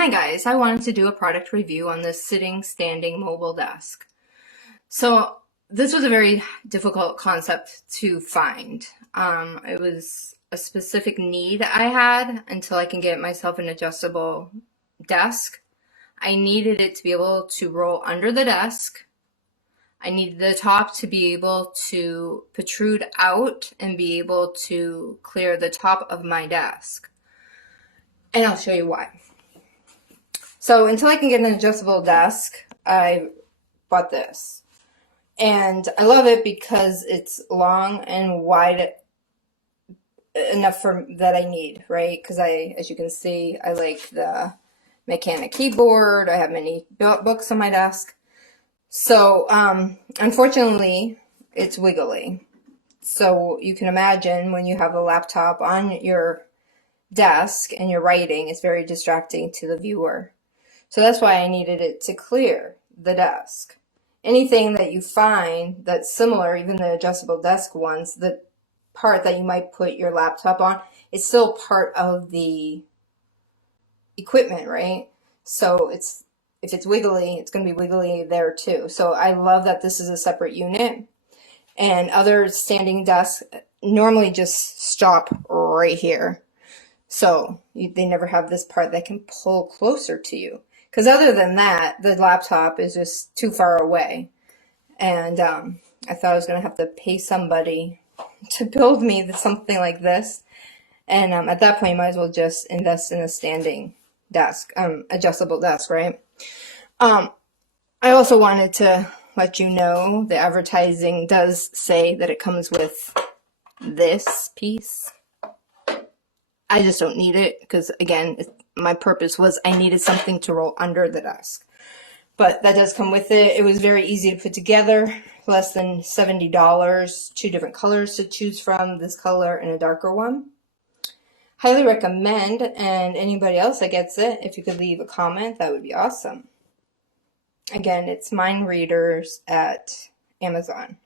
Hi guys, I wanted to do a product review on this sitting standing mobile desk. So this was a very difficult concept to find. It was a specific need I had until I can get myself an adjustable desk. I needed it to be able to roll under the desk. I needed the top to be able to protrude out and be able to clear the top of my desk. And I'll show you why. So until I can get an adjustable desk, I bought this. And I love it because it's long and wide enough for that I need, right? Because as you can see, I like the mechanic keyboard. I have many books on my desk. So unfortunately, it's wiggly. So you can imagine when you have a laptop on your desk and you're writing, it's very distracting to the viewer. So that's why I needed it to clear the desk. Anything that you find that's similar, even the adjustable desk ones, the part that you might put your laptop on, it's still part of the equipment, right? So if it's wiggly, it's going to be wiggly there too. So I love that this is a separate unit. And other standing desks normally just stop right here. So they never have this part that can pull closer to you. Because other than that, the laptop is just too far away. And I thought I was going to have to pay somebody to build me something like this. And at that point, you might as well just invest in a standing desk, adjustable desk, right? I also wanted to let you know the advertising does say that it comes with this piece. I just don't need it because, again, my purpose was I needed something to roll under the desk. But that does come with it. It was very easy to put together, less than $70, 2 different colors to choose from, this color and a darker one. Highly recommend, and anybody else that gets it, if you could leave a comment, that would be awesome. Again, it's Mind Readers at Amazon.